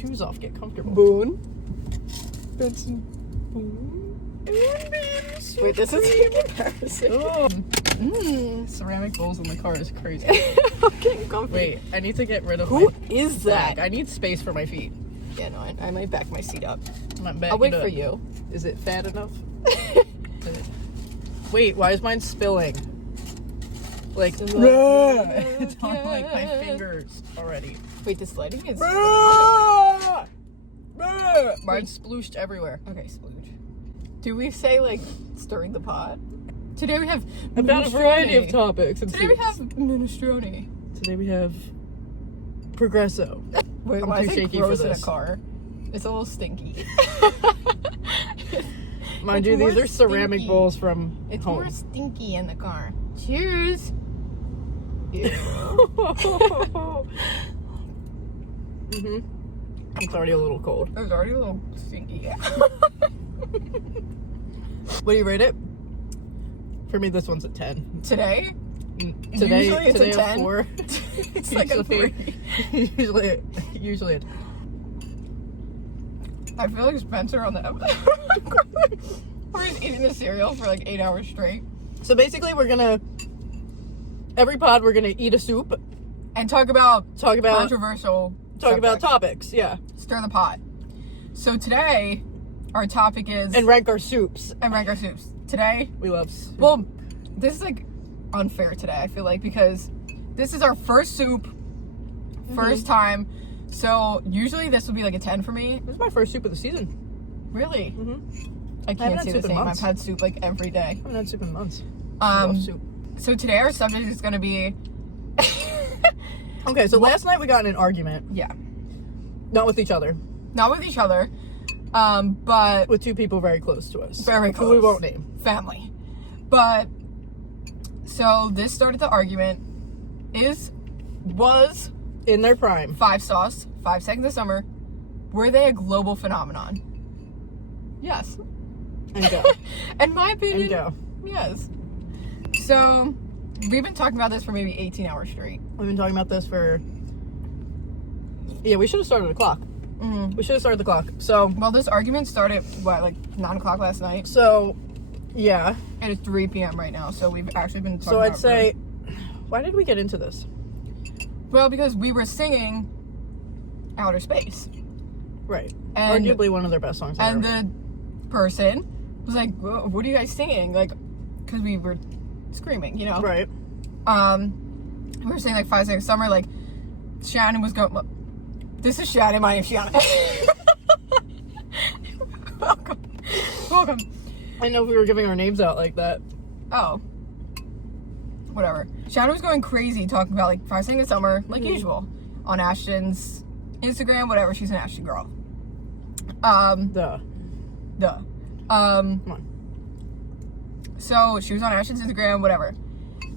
shoes off. Get comfortable. Boone. Benson. Boone. Wait, this is embarrassing. Oh. Ceramic bowls in the car is crazy. I'm getting comfy. Wait, I need to get rid of Who is that? back. I need space for my feet. Yeah, no, I might back my seat up. I'll I'll wait for you. Is it fat enough? Wait, why is mine spilling? Like, it's on like my fingers already. Wait, this lighting is... Mine's splooshed everywhere. Okay, splooge. Do we say, like, stirring the pot? Today we have About a variety of topics. Today we have minestrone. Today we have Progresso. Wait, I'm why too is it shaky gross for in a this. car? It's a little stinky. Mind It's you, these more are ceramic stinky. bowls from It's home. more stinky in the car. Cheers. It's already a little cold. It was already a little stinky. Yeah. What do you rate it? For me, this one's a 10. Today? Today, Usually it's today a 10. 4. It's like a 3. Usually a I feel like Spencer on the episode. We're just eating the cereal for like 8 hours straight. So basically, every pod, we're gonna eat a soup, And talk about talk controversial about subjects. topics, yeah, Stir the pot. So today, our topic is... and rank our soups. And rank our soups. Today, We love soup. well, this is like unfair today, I feel like, because this is our first soup, first time. So usually this would be like a 10 for me. This is my first soup of the season. Really? I haven't can't had say soup the in same. months. I've had soup like every day. I haven't had soup in months. I love soup. So today our subject is going to be... Okay, so last night we got in an argument. Yeah. Not with each other. Not with each other, but... With two people very close to us. Very close. Who we won't name. Family. But, so this started the argument, was In their prime. 5 Sauce, 5 Seconds of Summer, were they a global phenomenon? Yes. And go. In my opinion, And go. yes. So, we've been talking about this for maybe 18 hours straight. We've been talking about this for... Yeah, we should have started the clock. Mm-hmm. We should have started the clock. So, Well, this argument started, like 9 o'clock last night? yeah. And it's 3 p.m. right now, so we've actually been talking So about I'd say... Why did we get into this? Well, because we were singing Outer Space. Right. And- Arguably one of their best songs And ever. the person was like, what are you guys singing? Like, because we were screaming, you know? Right. We were saying like 5 Seconds of Summer, like, Shannon was going, this is Shannon, my name's Shannon. Welcome. I know we were giving our names out like that. Oh. Whatever. Shannon was going crazy talking about like 5 Seconds of Summer, like usual, on Ashton's Instagram, whatever, she's an Ashton girl. Duh. Come on. So she was on Ashton's Instagram, whatever.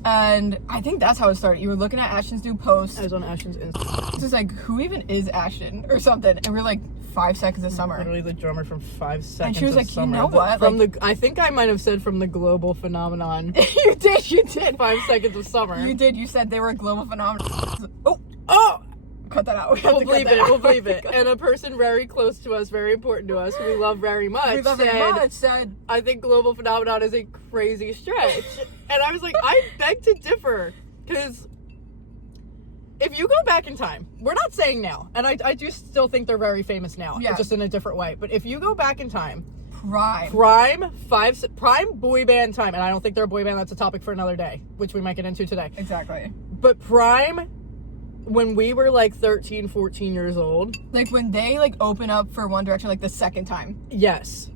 And I think that's how it started. You were looking at Ashton's new post. I was on Ashton's Instagram. It's just like, who even is Ashton? Or something. And we're like, 5 Seconds of Summer. Literally the drummer from 5 Seconds she was of like, you Summer. know what? From I think I might have said from the global phenomenon. You did. 5 Seconds of Summer. You did. You said they were a global phenomenon. Oh! Cut that out. We'll believe it. And a person very close to us, very important to us, who we love very much, said, I think global phenomenon is a crazy stretch. And I was like, I beg to differ. Because if you go back in time, we're not saying now, and I do still think they're very famous now, Yeah. just in a different way. But if you go back in time, prime boy band time, and I don't think they're a boy band, that's a topic for another day, which we might get into today. Exactly. But prime, when we were like 13, 14 years old. Like when they like open up for One Direction like the second time. Yes.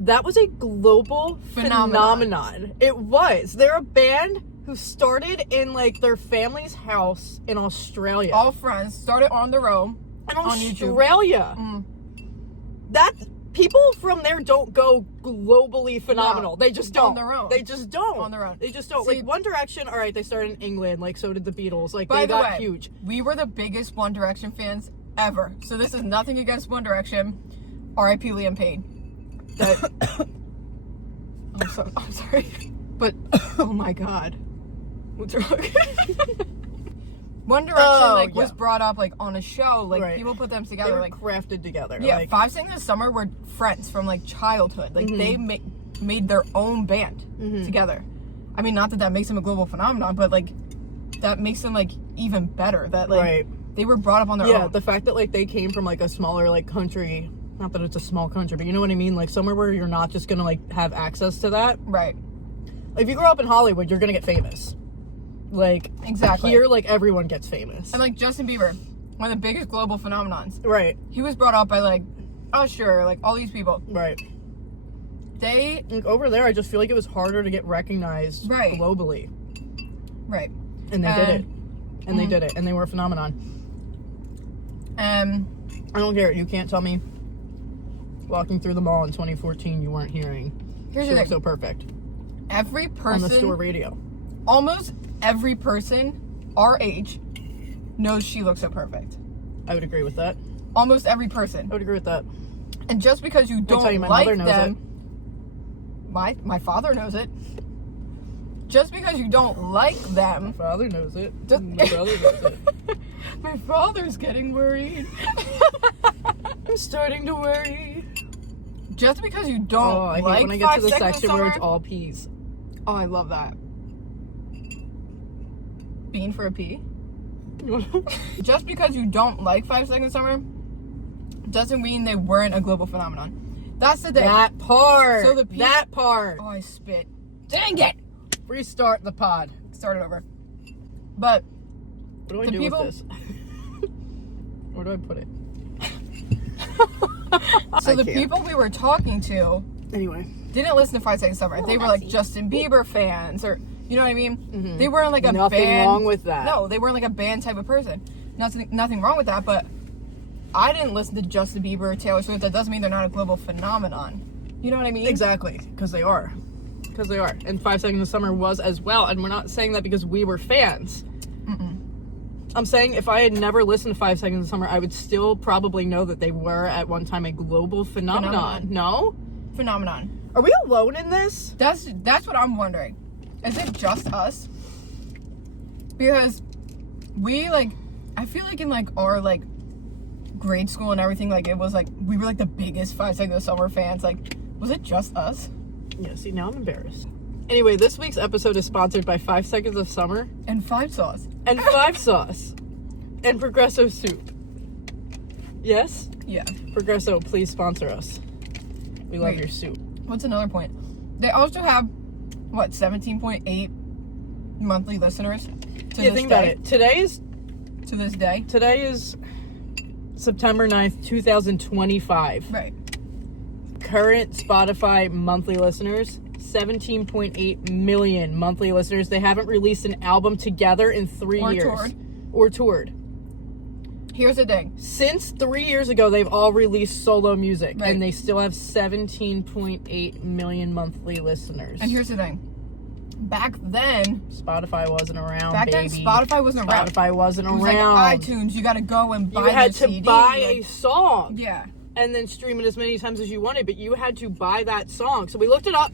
That was a global phenomenon. It was. They're a band who started in like their family's house in Australia. All friends started on their own. In on Australia. YouTube. That people from there don't go globally phenomenal. No. They just don't. On their own. They just don't. On their own. They just don't. See, like One Direction, all right, they started in England, like so did the Beatles. Like by they the got way, huge. We were the biggest One Direction fans ever. So this is nothing against One Direction. R.I.P. Liam Payne. I'm sorry. But oh my god. What's wrong? One Direction Oh, was yeah. brought up like on a show. Like Right. people put them They together. were Like crafted together. yeah, Like, 5 Seconds of Summer were friends from like childhood. Like they made their own band together. I mean, not that makes them a global phenomenon, but like that makes them like even better. That like right. they were brought up on their Yeah, own. the fact that like they came from like a smaller like country, not that it's a small country, but you know what I mean, like somewhere where you're not just gonna like have access to that. Right. If you grow up in Hollywood, you're gonna get famous. Like Exactly. here, like everyone gets famous. And like Justin Bieber, one of the biggest global phenomenons. Right, He was brought up by like Usher, like all these people. right. They Like over there, I just feel like it was harder to get recognized Right. globally, right. and they did it, and they did it, and they were a phenomenon. I don't care. You can't tell me walking through the mall in 2014 you weren't hearing Here's "She the Looks thing. So Perfect" Every on the store person, radio. almost every person our age knows She Looks So Perfect. I would agree with that. Almost every person. I would agree with that. And just because you tell don't you, my like mother knows them, my father knows it. Just because you don't like them, My father knows it. Just- My brother knows it. my father's getting worried. I'm starting to worry. Just because you don't Oh, I hate like when I get 5 to the Seconds of section where it's Summer- all peas. Oh, I love that. Bean for a pea. Just because you don't like 5 Seconds of Summer doesn't mean they weren't a global phenomenon. That's the thing. That part. So that part. Oh, I spit. Dang it! Restart the pod. Start it over. But What do I The do people- with this? Where do I put it? so I the can't. people we were talking to Anyway. didn't listen to 5 Seconds of Summer. They were like Justin Bieber fans, or you know what I mean. They weren't like a Nothing band. wrong with that. No, they weren't like a band type of person. Nothing wrong with that. But I didn't listen to Justin Bieber or Taylor Swift. That doesn't mean they're not a global phenomenon. You know what I mean? Exactly. Because they are. Because they are. And 5 Seconds of Summer was as well. And we're not saying that because we were fans. I'm saying if I had never listened to 5 Seconds of Summer, I would still probably know that they were at one time a global phenomenon. No? Phenomenon. Are we alone in this? That's what I'm wondering. Is it just us? Because we like, I feel like in like our like grade school and everything, like it was like we were like the biggest 5 Seconds of Summer fans. Like, was it just us? Yeah, see, now I'm embarrassed. Anyway, this week's episode is sponsored by 5 Seconds of Summer And 5 Sauce. and 5 Sauce and Progresso Soup. Yes? Yeah. Progresso, please sponsor us. We love Wait. your soup. What's another point? They also have what 17.8 monthly listeners to Yeah, this think day. about it. To this day. Today is September 9th, 2025. Right. Current Spotify monthly listeners, 17.8 million monthly listeners. They haven't released an album together in 3 Or years. toured. Or toured. Here's the thing. Since 3 years ago, they've all released solo music, Right. and they still have 17.8 million monthly listeners. And here's the thing. Back then, Spotify wasn't around, back then baby. Spotify wasn't around. Spotify wasn't It was around. like iTunes. You got to go and buy You had the to CD. buy a like- song Yeah. and then stream it as many times as you wanted, but you had to buy that song. So we looked it up.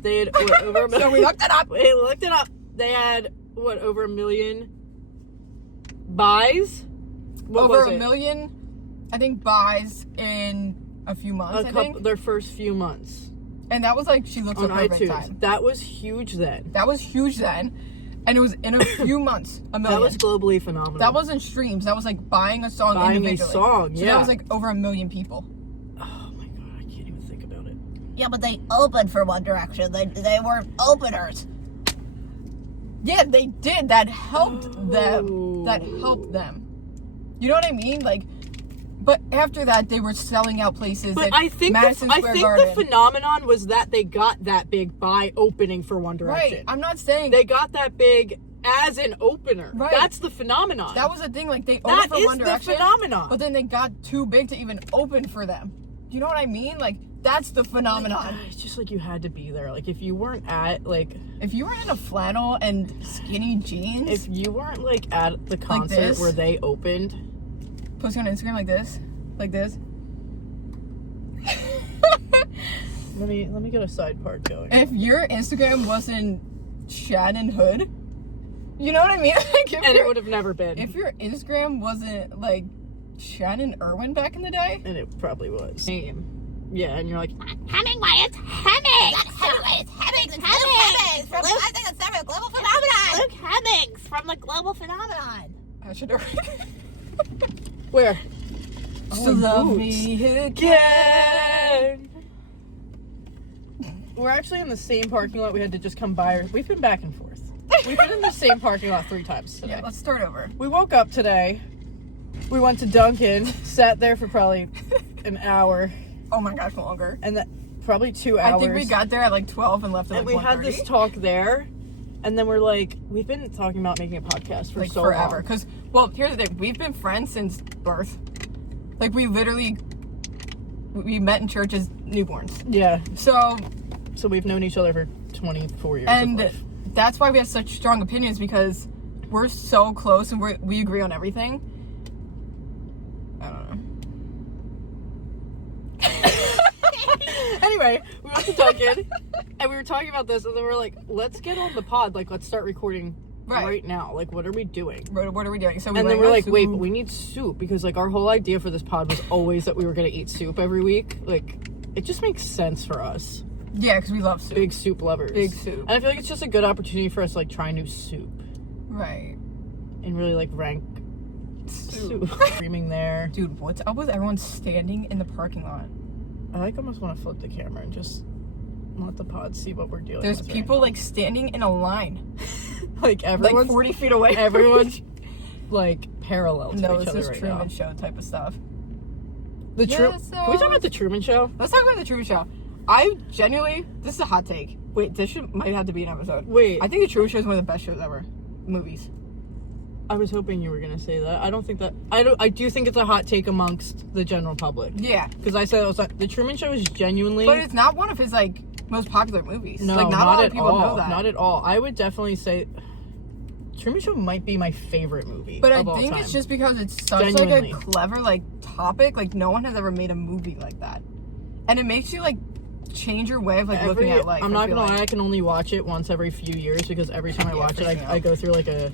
They had what, over a million. So we looked it up. We looked it up. They had what, over a million buys? What Over was a it? million, I think, buys in a few months, I think. Their first few months And that was like, She Looks on So Perfect iTunes. time. That was huge then. That was huge then. And it was in a few months, a million. That was globally phenomenal. That wasn't streams. That was like buying a song Buying a individually. song, So yeah. that was like over 1 million people. Oh my god, I can't even think about it. Yeah, but they opened for One Direction. They weren't openers. Yeah, they did. That helped them. Oh. That helped them. You know what I mean? Like, but after that, they were selling out places. But at I think Madison Square Garden. the phenomenon was that they got that big by opening for One Direction. Right. I'm not saying They got that big as an opener. Right. That's the phenomenon. that was the thing. Like, they That opened for is One the Direction, phenomenon. but then they got too big to even open for them. Do you know what I mean? Like, that's the phenomenon. It's just like you had to be there. Like if you weren't at like If you were in a flannel and skinny jeans, if you weren't like at the concert this? where they opened. posting on Instagram like this. Let me get a side part going. If your Instagram wasn't Shannon Hood, You know what I mean? Like, And it would have never been. if your Instagram wasn't like Shannon Irwin back in the day. And it probably was. Same. Yeah, and you're like, Hemingway, it's Hemmings. Not Hemingway, it's Hemmings. It's Hemmings. From, I think it's a global phenomenon. Luke Hemmings from the global phenomenon. I should know. where? To love me again. We're actually in the same parking lot. We had to just come by. We've been back and forth. We've been in the same parking lot 3 times today. Yeah, let's start over. We woke up today. We went to Dunkin', sat there for probably an hour, Oh my gosh, longer. and that probably 2 hours. I think we got there at like 12 and left at and like we had this 1:30. talk there, and then we're like, we've been talking about making a podcast for Like so forever. long. Because, well, here's the thing. We've been friends since birth. Like, we met in church as newborns. Yeah, So, so we've known each other for 24 years. and of life. that's why we have such strong opinions, because we're so close and we agree on everything. I don't know. Anyway, we went to Dunkin', and we were talking about this, and then we were like, let's get on the pod. Like, let's start recording right now. Like, what are we doing? What are we doing? So And then we're like, soup. wait, but we need soup, because like our whole idea for this pod was always that we were gonna eat soup every week. Like, it just makes sense for us. Yeah, because we love soup. Big soup lovers. Big soup. And I feel like it's just a good opportunity for us to like try new soup Right. and really like rank soup. Screaming there. Dude, what's up with everyone standing in the parking lot? I like almost want to flip the camera and just let the pod see what we're doing. There's people like standing in a line, like like everyone's 40 feet away. everyone's like parallel to No, each this other is right Truman now. Show type of stuff. The Yeah, Can we talk about the Truman Show? Let's talk about the Truman Show. I genuinely, this is a hot take. Wait, this might have to be an episode. Wait, I think the Truman Show is one of the best shows ever. Movies. I was hoping you were gonna say that. I don't think that. I do think it's a hot take amongst the general public. Yeah, Because I said it was like the Truman Show is genuinely. but it's not one of his like most popular movies. no, like, not a lot at of people all. know that. Not at all. I would definitely say Truman Show might be my favorite movie. But I of all think time. it's just because it's such Genuinely. like a clever like topic. Like no one has ever made a movie like that, and it makes you like change your way of like looking at life. I'm I not feel gonna like. lie. I can only watch it once every few years because every time I Yeah, watch for it, sure. I go through like a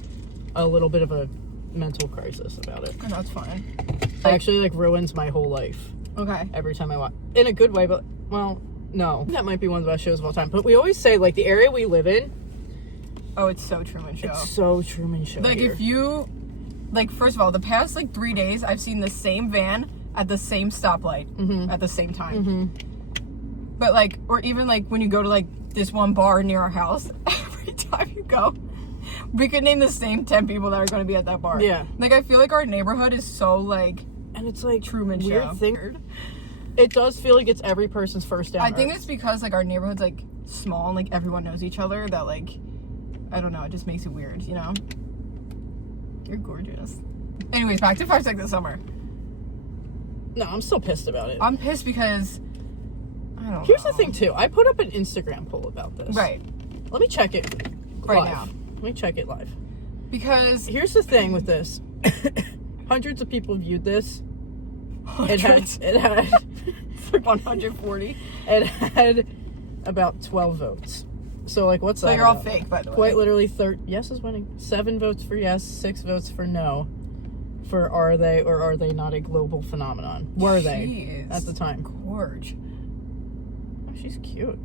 little bit of a mental crisis about it. Oh, that's fine. It actually like ruins my whole life Okay. every time I watch. In a good way, but well, no, that might be one of the best shows of all time. But we always say like the area we live in. Oh, it's so Truman Show. It's so Truman Show. Like here. if you, like first of all, the past like 3 days, I've seen the same van at the same stoplight at the same time. But like, or even like when you go to like this one bar near our house, every time you go, we could name the same 10 people that are going to be at that bar. Yeah. Like I feel like our neighborhood is so like and it's like Truman weird Show. thing. It does feel like it's every person's first down. I think it's because like our neighborhood's like small and like everyone knows each other that like I don't know, it just makes it weird, you know? You're gorgeous. Anyways, back to 5 Seconds of Summer. No, I'm still pissed about it. I'm pissed because I don't Here's know. the thing too. I put up an Instagram poll about this. Right. Let me check it Right live. now. Let me check it live. Because Here's the thing with this. Hundreds of people viewed this. It had it's like 140. it had about 12 votes. So like what's So that? you're all about? fake, by the way. Quite literally yes is winning. 7 votes for yes, 6 votes for no. For are they or are they not a global phenomenon? Were they Jeez. at the time? Gorge. Oh, she's cute.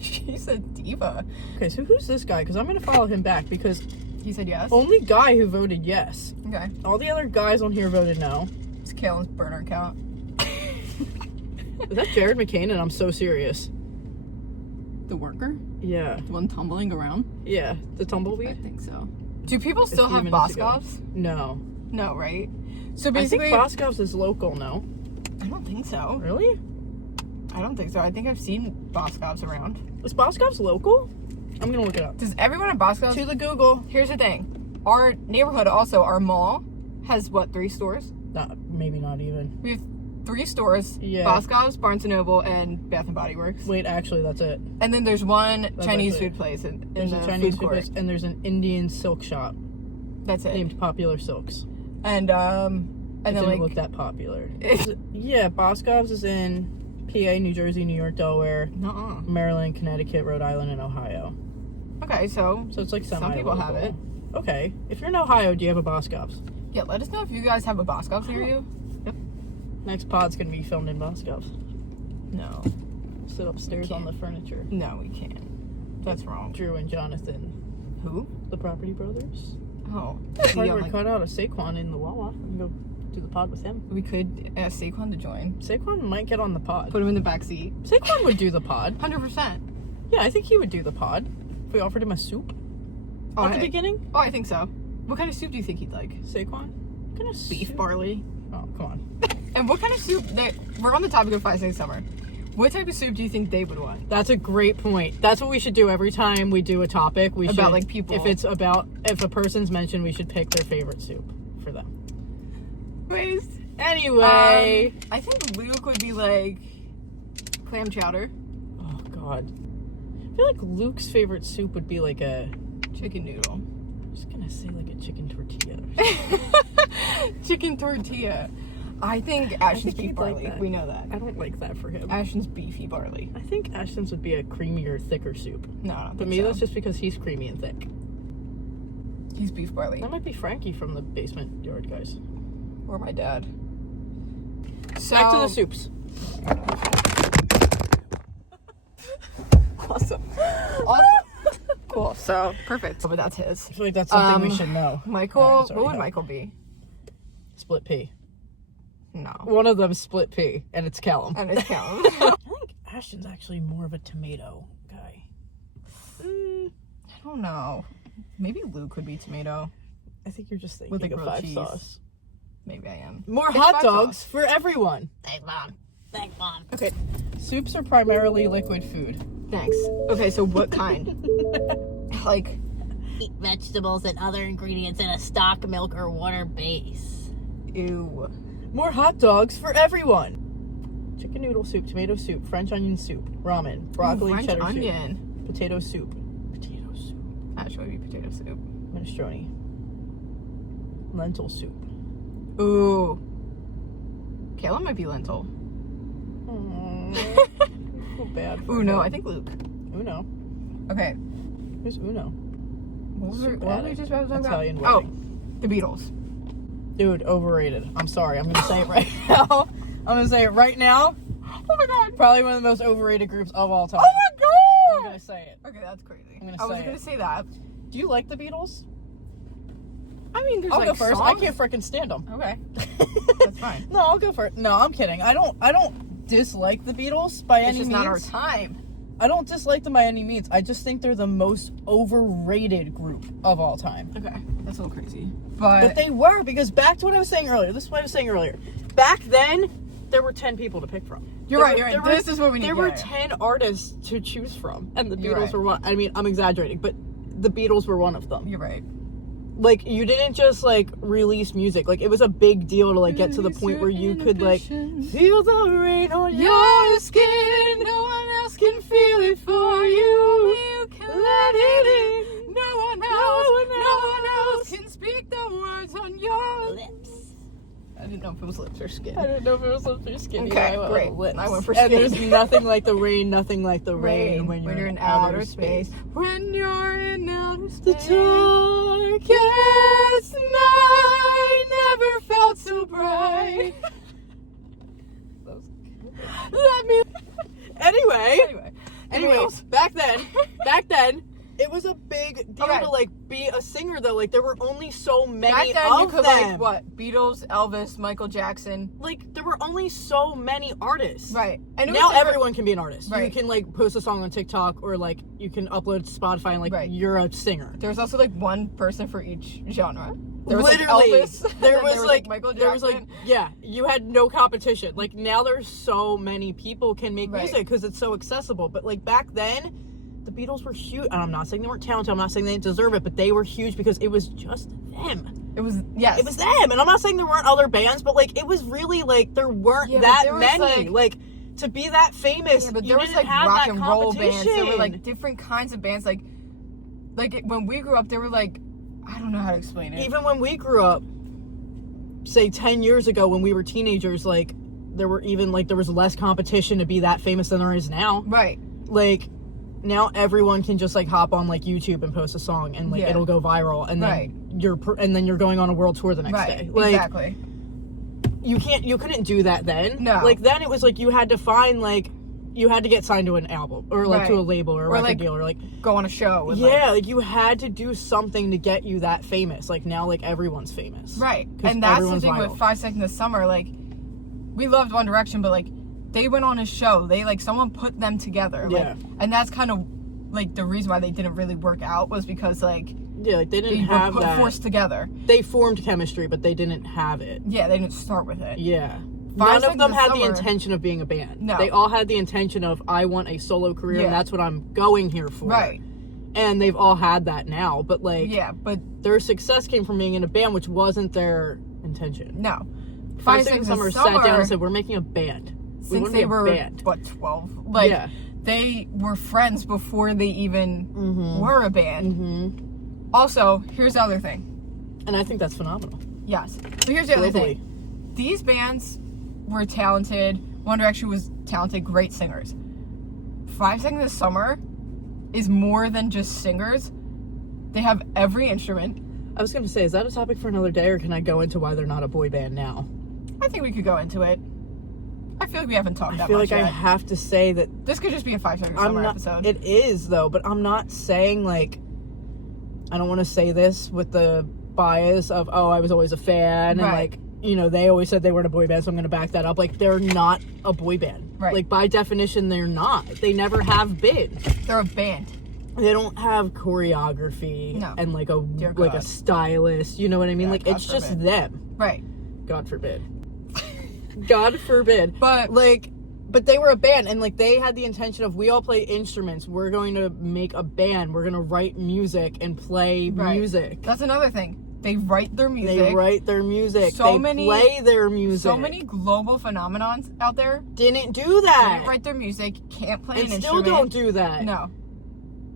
She's a diva. Okay, so who's this guy? Because I'm gonna follow him back because He said yes. only guy who voted yes. Okay. All the other guys on here voted no. It's Kalen's burner account. Is that Jared McCain? And I'm so serious. The worker? Yeah. The one tumbling around? Yeah. The I tumbleweed? think so. Do people still few have minutes ago. Boscovs? No. No, right? So I think basically, Boscov's is local, no? I don't think so. Really? I don't think so. I think I've seen Boscovs around. Is Boscov's local? I'm gonna look it up. Does everyone at Boscovs? To the Google. Here's the thing. Our neighborhood also, our mall, has what, 3 stores? Maybe not even. We have 3 stores. Yeah. Boscov's, Barnes & Noble, and Bath & Body Works. Wait, actually, that's it. And then there's one Chinese actually food place in There's the a Chinese food court. place, and there's an Indian silk shop That's it. named Popular Silks. And It then didn't like look that popular. Yeah, Boscov's is in PA, New Jersey, New York, Delaware, nuh-uh. Maryland, Connecticut, Rhode Island, and Ohio. Okay, so So it's like some people have it. Okay. If you're in Ohio, do you have a Boscov's? Yeah, let us know if you guys have a Boscov's near you. Next pod's gonna be filmed in Boscov's. No. Sit upstairs on the furniture. No, we can't. That's wrong. Drew and Jonathan. Who? The Property Brothers. Oh. Probably would cut out a Saquon in the Wawa and go do the pod with him. We could ask Saquon to join. Saquon might get on the pod. Put him in the back seat. Saquon would do the pod. 100%. Yeah, I think he would do the pod. If we offered him a soup at the beginning. Oh, I think so. What kind of soup do you think he'd like? Saquon? What kind of Beef soup? barley. Oh, come on. And what kind of soup? We're on the topic of 5 Days Summer. What type of soup do you think they would want? That's a great point. That's what we should do every time we do a topic. We About, should, like, people. If a person's mentioned, we should pick their favorite soup for them. Anyways. Anyway. I think Luke would be like clam chowder. Oh, God. I feel like Luke's favorite soup would be like a... Chicken noodle. I'm just going to say like a chicken tortilla. Chicken tortilla. I think Ashton's beef he'd like barley. that. We know that. I don't like that for him. Ashton's beefy barley. I think Ashton's would be a creamier, thicker soup. No, I don't But think maybe so. that's just because he's creamy and thick. He's beef barley. That might be Frankie from the basement yard, guys. Or my dad. So, Back to the soups. Awesome. Cool. So, perfect. But that's his. I feel like that's something we should know. Michael, Alright, sorry, what would no. Michael be? Split pea. No. One of them's split pea, and it's Callum. And it's Callum. I think Ashton's actually more of a tomato guy. I don't know. Maybe Luke would be tomato. I think you're just thinking With the of grilled 5 cheese. sauce. Maybe I am. More It's hot 5 dogs sauce. for everyone. Thank Mom. Thank Mom. Okay, soups are primarily liquid food. Thanks. Okay, so what kind? Like, Eat vegetables and other ingredients in a stock, milk, or water base. ew. More hot dogs for everyone. Chicken noodle soup, tomato soup, French onion soup, ramen, broccoli, French cheddar onion. soup, potato soup, Actually, would be potato soup. minestrone, lentil soup. Ooh. Caleb might be lentil. I feel bad for Ooh, no, him. I think Luke. Uno. Okay. Who's Uno? What was Soup what were we addict. just about to talk Italian about? wedding. Oh, the Beatles. Dude, overrated. I'm sorry. I'm gonna say it right now. I'm gonna say it right now. Oh my god. Probably one of the most overrated groups of all time. Oh my god! I'm gonna say it. Okay, that's crazy. I'm gonna I was say gonna it. say that. Do you like the Beatles? I mean, there's I'll like go first. songs. I can't freaking stand them. Okay. That's fine. No, I'll go first. No, I'm kidding. I don't dislike the Beatles by It's any just means. not our time. I don't dislike them by any means. I just think they're the most overrated group of all time. Okay. That's a little crazy. But they were, because back to what I was saying earlier. This is what I was saying earlier. Back then, there were 10 people to pick from. You're right. This is what we need. There were 10 artists to choose from, and the You're Beatles right. were one. I mean, I'm exaggerating, but the Beatles were one of them. You're right. Like, you didn't just, like, release music. Like, it was a big deal to, like, get to the point where you could, like, feel the rain on your skin. No one else can feel it for you. You can let it in. No one else can speak the words on your Lips. I didn't know if it was lips or skin. I didn't know if it was lips or skin. Okay, Yeah, I went great. with lips. I went for And skin. there's nothing like the rain, nothing like the rain when you're in outer space. When you're in outer The space. darkest night never felt so bright. Let me. Anyway, anyways, back then, it was a big deal Okay. to like be a singer though. Like there were only so Back many then, you of could them. like what? Beatles, Elvis, Michael Jackson. Like there were only so many artists. Right. And it was Now different- everyone can be an artist. You Right. can like post a song on TikTok or like you can upload to Spotify and like Right. you're a singer. There was also like one person for each genre. There was Literally, like Elvis. there and was then like Michael Jackson. there was like yeah, you had no competition. Like now there's so many people can make Right. music because it's so accessible. But like back then, the Beatles were huge. And I'm not saying they weren't talented. I'm not saying they didn't deserve it, but they were huge because it was just them. It was yes. It was them, and I'm not saying there weren't other bands, but like it was really like there weren't Yeah, but that there was, many. Like to be that famous, Yeah, but you there was didn't like have rock that and roll bands. There were competition. like different kinds of bands. Like when we grew up, there were like I don't know how to explain it. Even when we grew up, say 10 years ago when we were teenagers, like there were even like there was less competition to be that famous than there is now. Right. Like now everyone can just like hop on like YouTube and post a song and like it'll go viral, and then you're going on a world tour the next day. Like, exactly. You couldn't do that then. No. Like then it was like you had to find like you had to get signed to an album or like to a label or a record like, deal or like go on a show. And like you had to do something to get you that famous. Like now like everyone's famous. Right. And that's the thing with 5 Seconds of Summer. Like we loved One Direction, but like they went on a show. They like someone put them together. Like, and that's kind of like the reason why they didn't really work out was because like like they didn't have were forced together. They formed chemistry, but they didn't have it. Yeah, they didn't start with it. Yeah. None of them had the intention of being a band. No. They all had the intention of, I want a solo career, and that's what I'm going here for. Right. And they've all had that now, but like... Yeah, but... Their success came from being in a band, which wasn't their intention. No. 5 Seconds of Summer sat down and said, we're making a band. Since they were, what, 12? Like, they were friends before they even were a band. Mm-hmm. Also, here's the other thing. And I think that's phenomenal. Yes. But here's the other thing. These bands were talented. One Direction was talented, great singers. 5 Seconds of Summer is more than just singers. They have every instrument. I was going to say, is that a topic for another day, or can I go into why they're not a boy band now? I think we could go into it. I feel like we haven't talked that much yet. I feel like I have to say that... This could just be a 5 Seconds of Summer episode. It is, though, but I'm not saying, like... I don't want to say this with the bias of, oh, I was always a fan, and, like... You know, they always said they weren't a boy band, so I'm going to back that up. Like, they're not a boy band. Right. Like, by definition, they're not. They never have been. They're a band. They don't have choreography and, like, a stylist. You know what I mean? Yeah, like, it's just them. Right. God forbid. God forbid. But they were a band, and, like, they had the intention of, we all play instruments. We're going to make a band. We're going to write music and play music. That's another thing. They write their music. They write their music. They play their music. So many global phenomenons out there didn't do that. Didn't write their music, can't play an instrument. instrument. Still don't do that. No.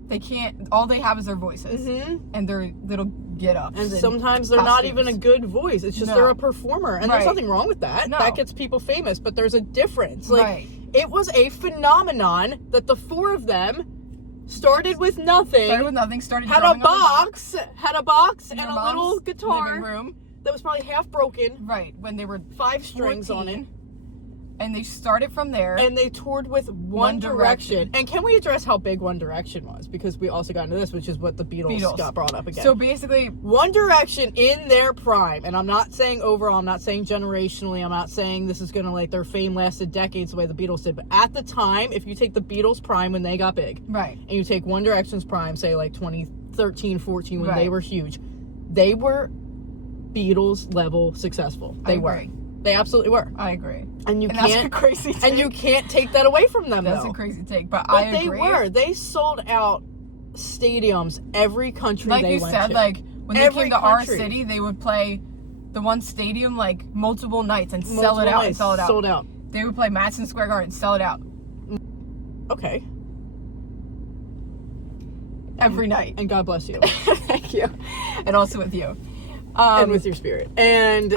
They can't. All they have is their voices. Mm-hmm. And their little get-ups. And sometimes they're not even a good voice. It's just they're a performer. And there's nothing wrong with that. No. That gets people famous. But there's a difference. Like, it was a phenomenon that the four of them started with nothing. Had a box and a little guitar room that was probably half broken. Right, when they were 5 strings 14, on it. And they started from there. And they toured with One Direction. And can we address how big One Direction was? Because we also got into this, which is what the Beatles got brought up again. So basically, One Direction in their prime, and I'm not saying overall, I'm not saying generationally, I'm not saying this is going to, like, their fame lasted decades the way the Beatles did, but at the time, if you take the Beatles' prime when they got big, and you take One Direction's prime, say, like, 2013, 14, when they were huge, they were Beatles-level successful. They were. They absolutely were. I agree. And that's a crazy take. And you can't take that away from them, That's though. a crazy take, but I agree. They sold out stadiums every country they went to. Like you said, like, when they came to our city, they would play the one stadium, like, multiple nights and sell it out. Sold out. They would play Madison Square Garden and sell it out. Okay. Every night. And God bless you. Thank you. And also with you. And with your spirit. And...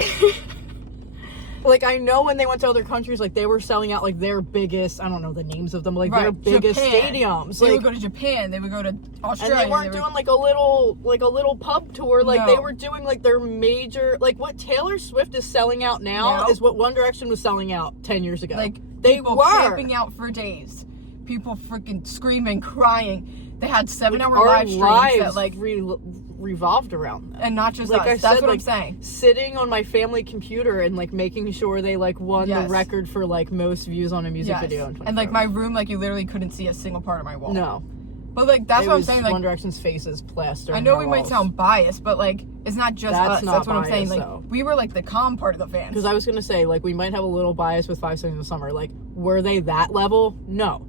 Like, I know when they went to other countries, like, they were selling out, like, their biggest, I don't know the names of them, like, their biggest stadiums. They would go to Japan. They would go to Australia. And they weren't doing, like, a little pub tour. Like, they were doing, like, their major... Like, what Taylor Swift is selling out now is what One Direction was selling out 10 years ago. Like, they were camping out for days. People freaking screaming, crying. They had 7-hour live streams that, like... revolved around them. And not just us. That's what I'm saying. Sitting on my family computer and, like, making sure they, like, won the record for, like, most views on a music video in 24 And, like, my room, like, you literally couldn't see a single part of my wall. No. But, like, that's what I'm saying. Like, One Direction's faces plastered. I know we might sound biased, but, like, it's not just us. That's what I'm saying. Like, though. we were, like, the calm part of the fans. Because I was going to say, like, we might have a little bias with 5 Seconds of Summer. Like, were they that level? No.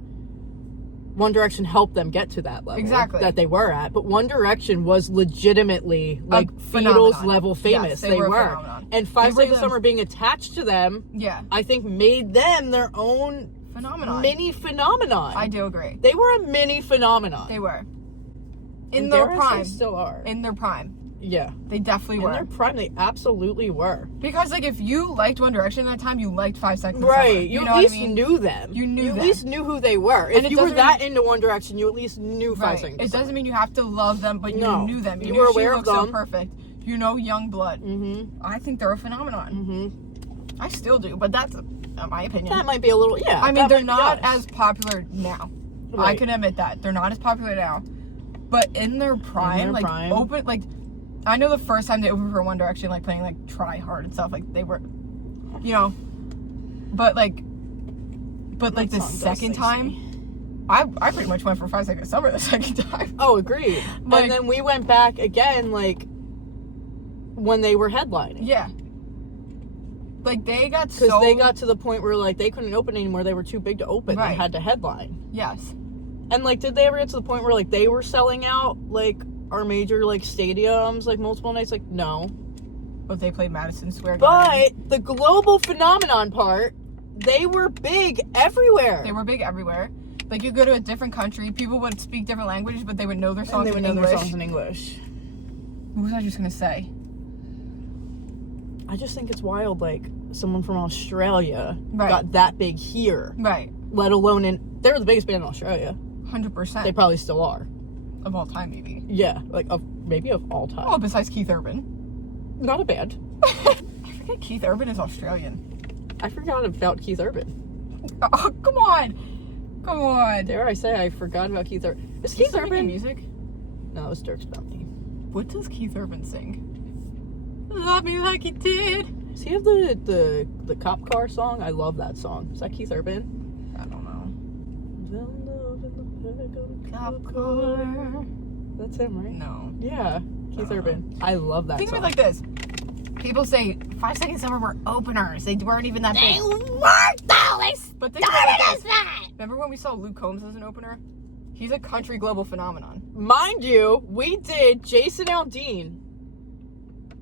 One Direction helped them get to that level that they were at, but One Direction was legitimately like Beatles level famous. Yes, they were. And 5 Seconds of Summer being attached to them, I think made them their own mini phenomenon. I do agree. They were a mini phenomenon. They were. In their prime. They still are. In their prime. Yeah. They definitely In were. their prime, they absolutely were. Because, like, if you liked One Direction at that time, you liked 5 Seconds of Right. Summer. You know at least what I mean? knew them. You knew You them. at least knew who they were. And If it you were doesn't that mean- into One Direction, you at least knew 5 Right. Seconds. It doesn't mean you have to love them, but you No. knew them. You knew were she aware of looked so them. perfect. You know Youngblood. Mm-hmm. I think they're a phenomenon. Mm-hmm. I still do, but that's my opinion. That might be a little, yeah. I mean, that they're might be not us. as popular now. I Right. can admit that. They're not as popular now. But in their prime, open, like, I know the first time they opened for One Direction, like, playing, like, Try Hard and stuff, like, they were, you know, but the That song does second say time, I pretty much went for 5 Seconds of Summer the second time. Oh, agreed. Like- and then we went back again, like, when they were headlining. Yeah. Like, they got Because they got to the point where, like, they couldn't open anymore. They were too big to open. Right. They had to headline. Yes. And, like, did they ever get to the point where, like, they were selling out, like, our major, like, stadiums, like, multiple nights? Like, no. But they played Madison Square Garden. But the global phenomenon part, they were big everywhere. They were big everywhere. Like, you go to a different country, people would speak different languages, but they would know their songs and they would in know English. their songs in English. What was I just gonna say? I just think it's wild, like, someone from Australia Right. got that big here, Right. let alone they were the biggest band in Australia. 100%. They probably still are. Of all time, maybe. Yeah, like, maybe of all time. Oh, besides Keith Urban. Not a band. I forget Keith Urban is Australian. I forgot about Keith Urban. Oh, come on. Come on. Dare I say I forgot about Keith Urban. Is Keith Keith Urban Urban? music? No, it was Dirk's Bounty. What does Keith Urban sing? Love me like you did. Does he have the cop car song? I love that song. Is that Keith Urban? I don't know. Cop Cop car. car. That's him, right? No. Yeah, Keith I don't Urban. I love that Think of song. it like this. People say 5 Seconds of Summer were openers. They weren't even that They big. weren't though. They But think about started it as that. Remember when we saw Luke Combs as an opener? He's a country global phenomenon. Mind you, we did Jason Aldean.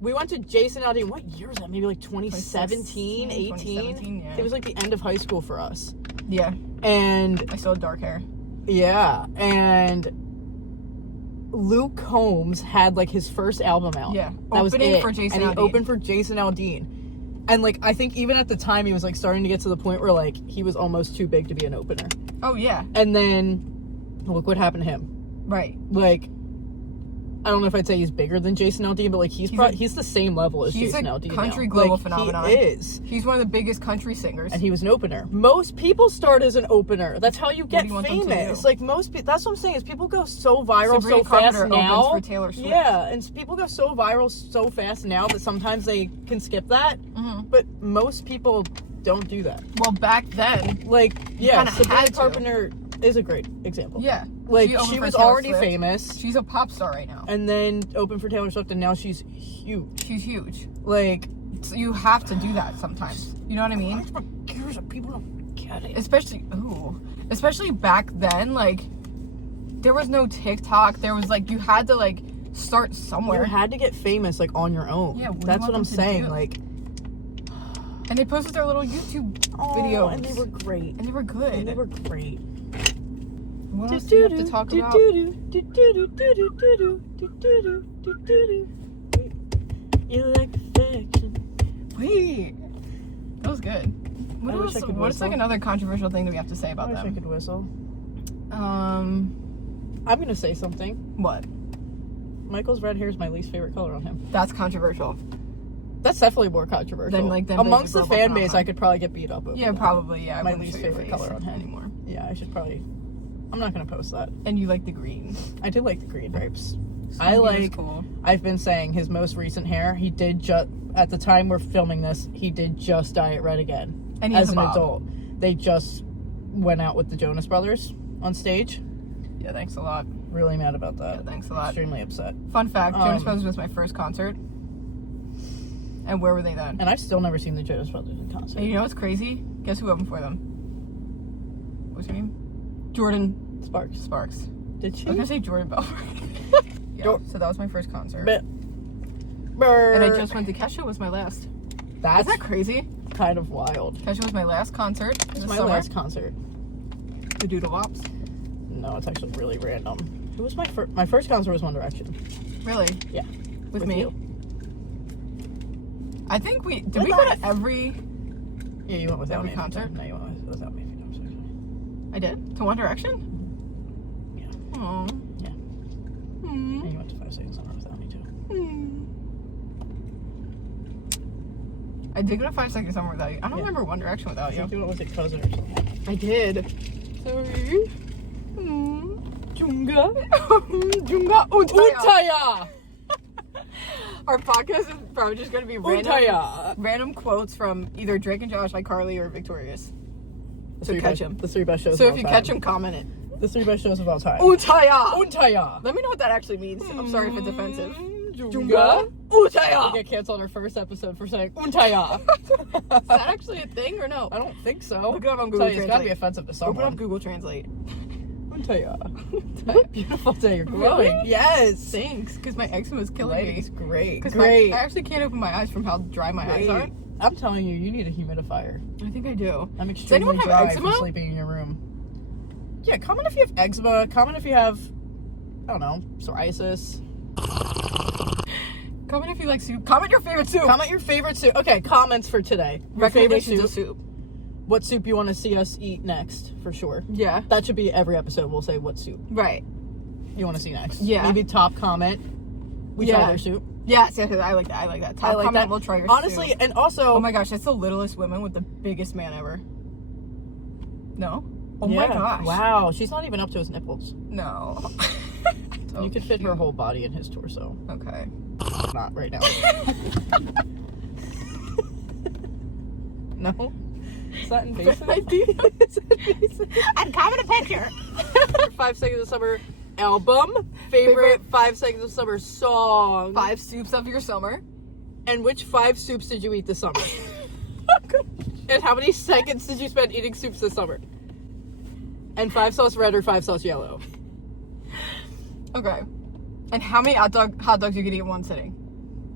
We went to Jason Aldean. What year was that? Maybe like 2017, 18? 2017, yeah. It was like the end of high school for us. Yeah. And I still have dark hair. yeah, and Luke Combs had like his first album out. Yeah. That was Opening it. for Jason and he Aldean. opened for Jason Aldean. And like I think even at the time he was like starting to get to the point where like he was almost too big to be an opener. Oh, yeah. And then look what happened to him. Right. Like I don't know if I'd say he's bigger than Jason Aldean, but like he's the same level as he's Jason a Aldean. country now. global Like, phenomenon. He is. He's one of the biggest country singers. And he was an opener. Most people start as an opener. That's how you get do you want them to famous. do? Like most people, that's what I'm saying is people go so viral Sabrina so fast Carpenter now. opens for Taylor Swift. Yeah, and people go so viral so fast now that sometimes they can skip that. Mm-hmm. But most people don't do that. Well, back then, Like, yeah, kinda Sabrina had to. Carpenter is a great example. yeah. Like opened she for was Taylor already Swift. famous, She's a pop star right now. and then opened for Taylor Swift, and now she's huge. She's huge. Like, So you have to do that sometimes. You know what I mean? people don't get it. Especially back then, like, there was no TikTok. There was, like, you had to, like, start You somewhere. had to get famous like on your own. Yeah, what do you that's want what I'm them to saying. do? Like, And they posted their little YouTube videos. and they were great. And they were good. And they were great. What else do you have to talk about? You like affection. Wait. That was good. What I wish else? I could What's, like, whistle. another controversial thing that we have to say I about wish I them? could whistle. Um, I'm gonna say something. what? Michael's red hair is my least favorite color on him. That's controversial. That's definitely more controversial. Then, like, them amongst the being fan global base, I could probably get beat up over Yeah, that. probably, yeah. I My wouldn't least show your favorite face color on him. anymore. Yeah, I should probably. I'm not gonna post that. And you like the green. I do like the green drapes. So I he was like. cool. I've been saying his most recent hair. He did just at the time we're filming this. He did just dye it red again. And he has as a an bob. adult. They just went out with the Jonas Brothers on stage. Yeah, thanks a lot. Really mad about that. Yeah, thanks a lot. Extremely upset. Fun fact, Jonas Um, Brothers was my first concert. And where were they then? And I've still never seen the Jonas Brothers in concert. And you know what's crazy? Guess who opened for them? What's her name? Jordan Sparks. Sparks. Did she? I was gonna say Jordan Belfort. Yeah, so that was my first concert. But, And I just went to Kesha was my last. That's Isn't that crazy? kind of wild. Kesha was my last concert. It's this my summer. last concert. The Doodle Wops. No, it's actually really random. Who was my first concert was One Direction. Really? Yeah. With me? you. I think we With go to us. every... Yeah, you went without Every me. concert? No, you went without me a few times, actually. I did? To One Direction? Yeah. Oh. Yeah. Hmm. And you went to 5 Seconds Summer without me, too. I did go to 5 Seconds Summer without you. I don't Yeah. remember One Direction without I you. think you went with a cousin or something. I did. Sorry. Junga. Junga Untaya. Untaya! Our podcast is probably just going to be Untaya! random quotes from either Drake and Josh, iCarly, or Victorious. So catch him. The 3 best shows So of if all you time. catch him, comment it. The 3 best shows of all time. Untaya! Untaya! Let me know what that actually means. I'm sorry if it's offensive. Junga. Untaya! We get canceled our first episode for saying Untaya. Is that actually a thing or no? I don't think so. Look it up on Tell Google you, it's Translate. gotta be offensive to Open someone. up Google Translate. Untaya. Beautiful day. You're glowing. Really? Yes. Thanks, because my eczema is killing Ladies, me. great. 'Cause Great. I actually can't open my eyes from how dry my eyes are. I'm telling you, you need a humidifier. I think I do. I'm anyone extremely have dry eczema? from sleeping in your room. Yeah, comment if you have eczema. Comment if you have, I don't know, psoriasis. Comment if you like soup. Comment your favorite soup. Comment your favorite soup. Okay, comments for today. Your favorite Recommendations of soup. soup. What soup you want to see us eat next, for sure. Yeah. That should be every episode. We'll say what soup Right. you want to see next. Yeah. Maybe top comment. We Yeah. try their soup. Yes, yes, I like that. I like that. Top I like comment, that. we'll try your Honestly, soup. and also. Oh my gosh, that's the littlest woman with the biggest man ever. No? Oh my yeah. gosh. Wow, she's not even up to his nipples. No. You could fit her whole body in his torso. Okay. Not right now. No? Is that invasive? Is that invasive? And comment a picture. 5 Seconds of Summer album. Favorite 5 Seconds of Summer song. 5 soups of your summer. And which 5 soups did you eat this summer? And how many seconds did you spend eating soups this summer? And 5 sauce red or 5 sauce yellow? Okay. And how many hot dogs you could eat in one sitting?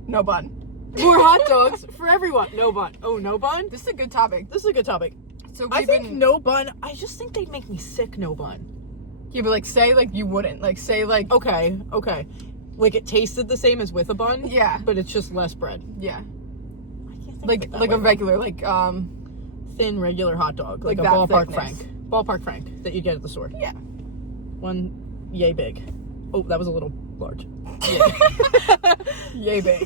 No bun. More hot dogs for everyone. No bun. Oh, no bun? This is a good topic. This is a good topic. So I we've think been, no bun. I just think they'd make me sick. No bun. yeah, but like say like you wouldn't. Like say like Okay. Like it tasted the same as with a bun. Yeah. But it's just less bread. yeah. I can't think Like of it that like way. a regular like thin regular hot dog, like a that ballpark thickness. Frank. Ballpark Frank that you get at the store. Yeah. One yay big. Oh, that was a little large. Yay big.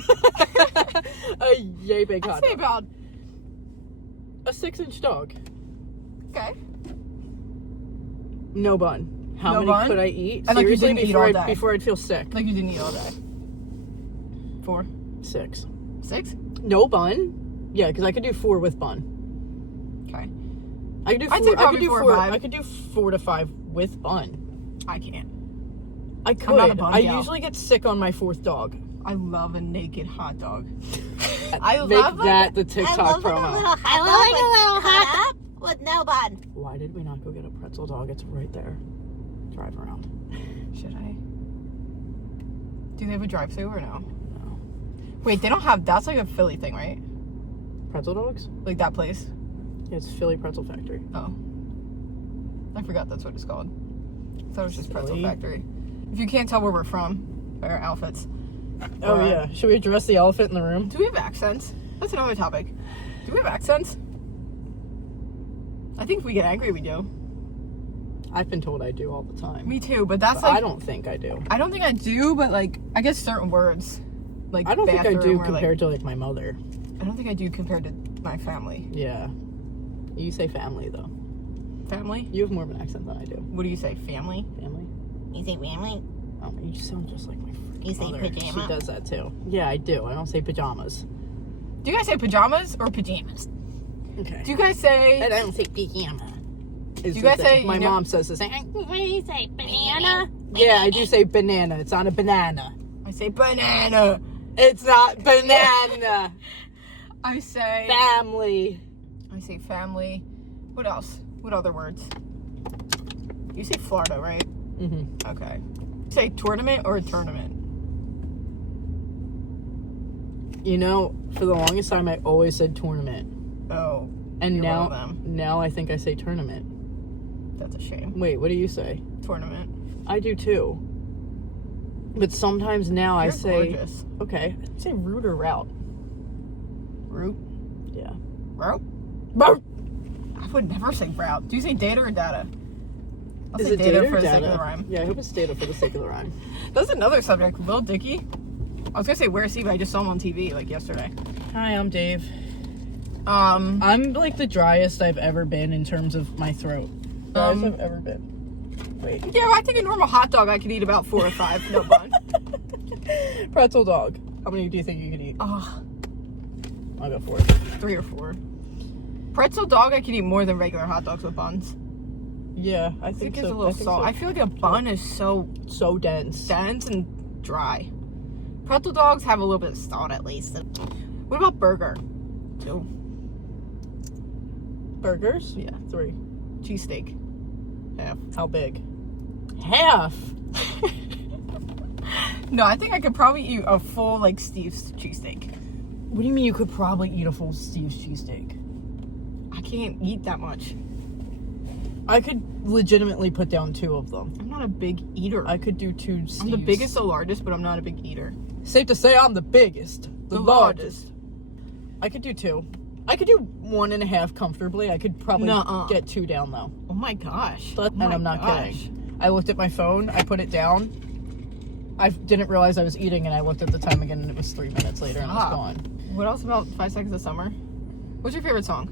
A yay big I'd hot say dog. about A 6-inch dog. okay. No bun. How No many bun? could I eat? And, like, you Seriously, didn't eat before all day. before I'd feel sick. Like you didn't eat all day. 4, 6. 6. No bun. Yeah, because I could do 4 with bun. Okay. I could do 4. I'd say I could probably do 4 or 4. 5. I could do 4 to 5 with bun. I can't. I could. not a bun I gal. usually get sick on my 4th dog. I love a naked hot dog. I love make that the I TikTok love like a promo. little hot dog with no bun. Why did we not go get a pretzel dog? It's right there. Drive around. Should I? Do they have a drive-thru or no? No. Wait, they don't have. That's like a Philly thing, right? Pretzel dogs? Like that place. Yeah, it's Philly Pretzel Factory. Oh. I forgot that's what it's called. I thought it was just Pretzel Philly? Factory. If you can't tell where we're from by our outfits. Oh Or, yeah. Should we address the elephant in the room? Do we have accents? That's another topic. Do we have accents? I think if we get angry, we do. I've been told I do all the time. Me too, but that's But like. I don't think I do. I don't think I do, but like, I guess certain words. Like I don't think I do bathroom or, compared to like my mother. I don't think I do compared to my family. Yeah. You say family though. Family? You have more of an accent than I do. What do you say? Family? Family? You say family? Oh, you just sound just like my freaking You say mother. pajama? She does that too. Yeah, I do. I don't say pajamas. Do you guys say pajamas or pajamas? Okay. Do you guys say? I don't say pajama. Do you guys say- My you know- mom says the same. What do you say? Banana? Yeah, I do say banana. It's on a banana. I say banana. It's not banana. I say. Family. I say family. What else? What other words? You say Florida, right? Mm-hmm. Okay. Say tournament or tournament? You know, for the longest time, I always said tournament, Oh, and you're one of now, them. now I think I say tournament. That's a shame. Wait, what do you say? Tournament. I do too. But sometimes now I You're say, gorgeous. okay, I'd say route or route. Route? Yeah. Route? Route. I would never say route. Do you say data or data? I'll Is say it data for or the sake data? of the rhyme. Yeah, I hope it's data for the sake of the rhyme. That's another subject. Lil Dicky. I was gonna say where's he, but I just saw him on TV like yesterday. Hi, I'm Dave. Um, I'm like the driest I've ever been in terms of my throat. Driest I've ever been. Wait. yeah, I think a normal hot dog I could eat about 4 or 5, no bun. Pretzel dog. How many do you think you could eat? Oh, I'll go for it. 3 or 4. Pretzel dog I could eat more than regular hot dogs with buns. Yeah, I I think think it's so. a little salt. I feel like a bun is so so dense. dense and dry. Pretzel dogs have a little bit of salt at least. What about burger? 2. Burgers? Yeah. 3. Cheesesteak. Half. How big? Half. No, I think I could probably eat a full like Steve's cheesesteak. What do you mean you could probably eat a full Steve's cheesesteak? I can't eat that much. I could legitimately put down 2 of them. I'm not a big eater. I could do 2 Steve's. I'm the biggest, the largest, but I'm not a big eater. Safe to say I'm the biggest. The largest. I could do 2. I could do 1.5 comfortably. I could probably get 2 down though. Oh my gosh. And I'm not kidding. I looked at my phone. I put it down. I didn't realize I was eating, and I looked at the time again, and it was 3 minutes later, and it was gone. What else about 5 Seconds of Summer? What's your favorite song?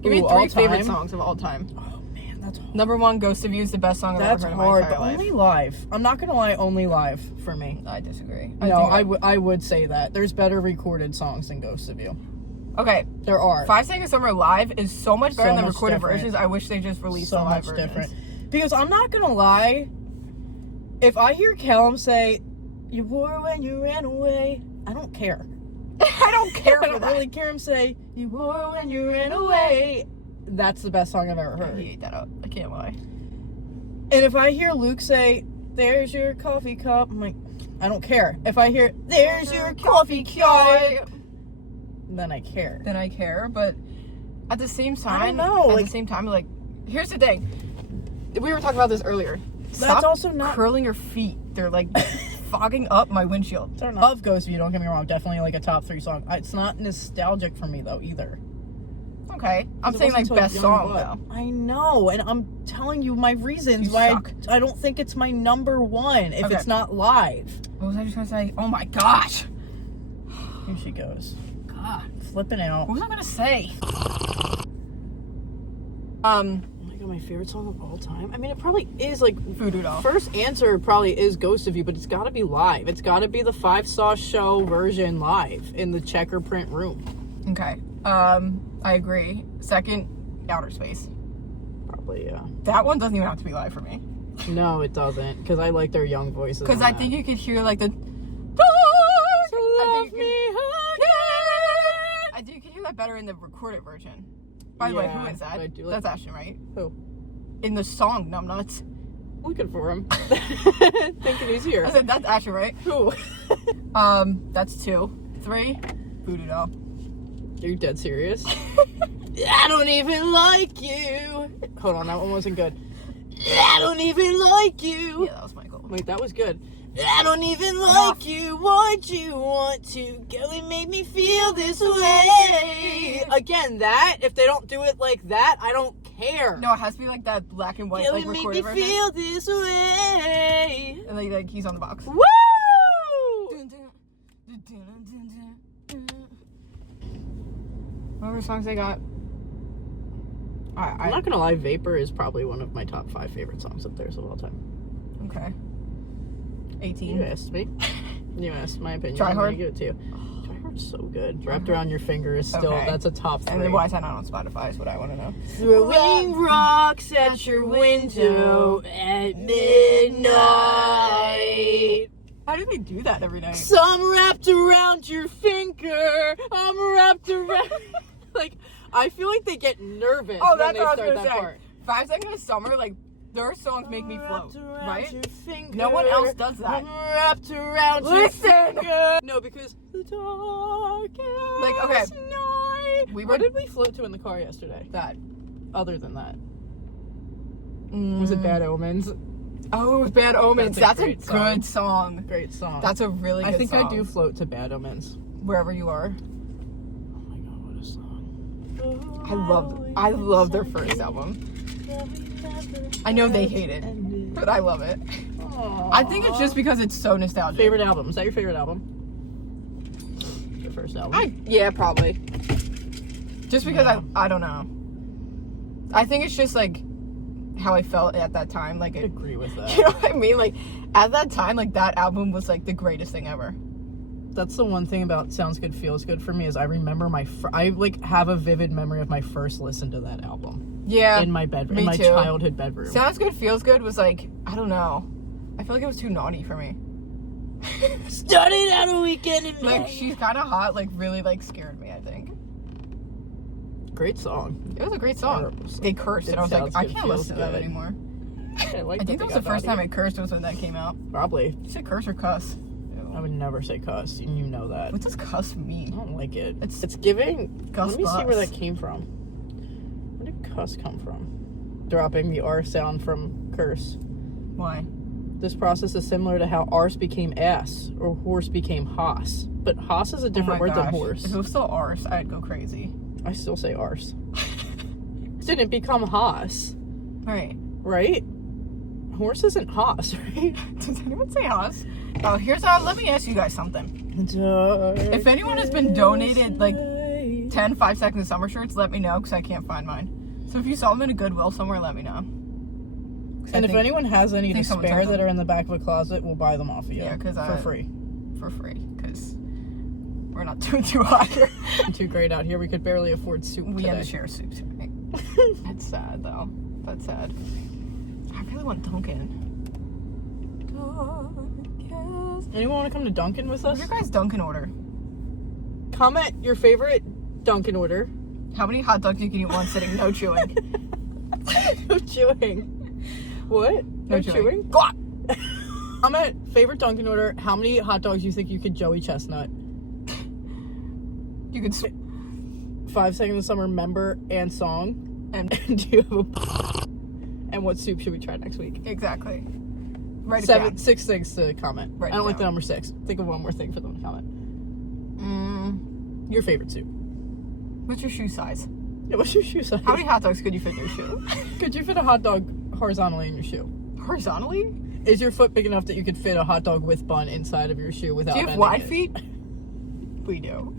Give me Ooh, 3 all favorite time? songs of all time. Oh man, that's hard. Number 1, Ghost of You is the best song I've That's ever heard hard, in but my entire only life. live. I'm not gonna lie, only live for me. I disagree. No, I would say that. There's better recorded songs than Ghost of You. Okay, There are. 5 Seconds of Summer live is so much better So than much recorded different. versions. I wish they just released So the live much versions. different. Because I'm not gonna lie, if I hear Callum say, "You wore when you ran away," I don't care. I don't care I for don't that. really care him say, "You wore when you ran away." That's the best song I've ever heard. He ate that up. I can't lie. And if I hear Luke say, "There's your coffee cup," I'm like, I don't care. If I hear, "There's your coffee cup," then I care. Then I care, but at the same time, I don't know, At the same time, like, here's the thing. We were talking about this earlier. That's also not curling your feet. They're like fogging up my windshield. Love Ghost of You, don't get me wrong. Definitely like a top 3 song. It's not nostalgic for me though either. Okay, I'm It saying like wasn't until best young song blood. though. I know, and I'm telling you my reasons You why suck. I don't think it's my number 1 if Okay. it's not live. What was I just gonna say? Oh my gosh. Here she goes. God. Flipping out. What was I gonna say? Oh my god, my favorite song of all time? I mean, it probably is like Voodoo Doll. first answer probably is Ghost of You, but it's gotta be live. It's gotta be the 5 Sauce Show version live in the checker print room. Okay. I agree. Second, Outer Space. Probably, yeah. That one doesn't even have to be live for me. No, it doesn't, because I like their young voices. Because on I that. think you could hear like the So I love think me I think you can hear that better in the recorded version. By the way, Yeah, who is that? I do like- That's Ashton, right? Who? In the song Numbnuts. Looking for him. Thinking he's here. I said that's Ashton, right? Who? That's 2. 3, Voodoo Doll. Are you dead serious? I don't even like you. Hold on, that one wasn't good. I don't even like you. Yeah, that was Michael. Wait, that was good. I don't even like you. Why'd you want to go and make me feel this way? Again, that, if they don't do it like that, I don't care. No, it has to be like that black and white, Go like and make me recorded version. feel this way. And like he's on the box. Woo! What other songs they got? I'm not gonna lie, Vapor is probably one of my top 5 favorite songs of theirs of all time. Okay. 18. You asked me. You asked my opinion. Try I'm Hard? gonna give it to you. Try Hard's so good. Wrapped Around Your Finger is still, Okay. that's a top 3. And then why is that not on Spotify is what I want to know. Throwing rocks at your window at midnight. How do they do that every night? Some wrapped around your finger. I'm wrapped around. Like, I feel like they get nervous Oh, when that's they what I was start gonna that say. part. 5 Seconds of Summer, like, their songs make me float, Wrapped around right? your finger. No one else does that. I'm wrapped around Listen! your finger. No, because the darkest Like, okay. night. We What were- did we float to in the car yesterday? That. Other than that, was it Bad Omens? Oh, Bad Omens. That's a great good song. Great song. That's a really good I think song. I do float to Bad Omens. Wherever you are. Oh my god, what a song. I love their first album. I know they hate it, but I love it. Aww. I think it's just because it's so nostalgic. Favorite album? Is that your favorite album? Your first album? Yeah, probably. Just because I don't know. I think it's just like how I felt at that time. Like, I agree with that. you know what I mean? Like, at that time, like, that album was like the greatest thing ever. That's the one thing about Sounds Good Feels Good for me is I remember I like have a vivid memory of my first listen to that album. Yeah. In my bedroom, me in my too. childhood bedroom. Sounds Good Feels Good was like, I don't know. I feel like it was too naughty for me. Started out a weekend in Like, May. She's Kind of Hot, like, really, like, scared me, I think. Great song. It was a great song. They cursed, and I was like, I can't listen to that anymore. I think that was the first time I cursed was when that came out. Probably. You said curse or cuss? I would never say cuss, and you know that. What does cuss I mean? don't like it. It's giving. Gus Let me see where Bus. that came from. Where did cuss come from? Dropping the R sound from curse. Why? This process is similar to how arse became ass or horse became hoss. But hoss is a different word than horse. If it was still arse, I'd go crazy. I still say arse. Didn't become hoss, Right. right? Horse isn't hoss, right? Does anyone say hoss? Oh, let me ask you guys something. If anyone has been donated, like, 10 5-second summer shirts, let me know, because I can't find mine. So if you saw them in a Goodwill somewhere, let me know. And if anyone has any to think someone spare took that them. are in the back of a closet, we'll buy them off of you. Yeah, 'cause for free. For free, because we're not doing too hot here. Too great out here. We could barely afford soup We today. had to share soup tonight. That's sad, though. That's sad. I really want Dunkin'. Anyone want to come to Dunkin' with us? What's your guys' Dunkin' order? Comment your favorite Dunkin' order. How many hot dogs you can eat one sitting, no chewing? No chewing. What? No chewing? Go on! Comment favorite Dunkin' order. How many hot dogs you think you could Joey Chestnut? You could 5 Seconds of Summer member and song. And do you have a... And what soup should we try next week? Exactly. Write it down. 6 things to comment. Write it I don't like the down. number 6. Think of one more thing for them to comment. Your favorite soup. What's your shoe size? Yeah, what's your shoe size? How many hot dogs could you fit in your shoe? Could you fit a hot dog horizontally in your shoe? Horizontally? Is your foot big enough that you could fit a hot dog with bun inside of your shoe without Do you have bending wide it? feet? We do.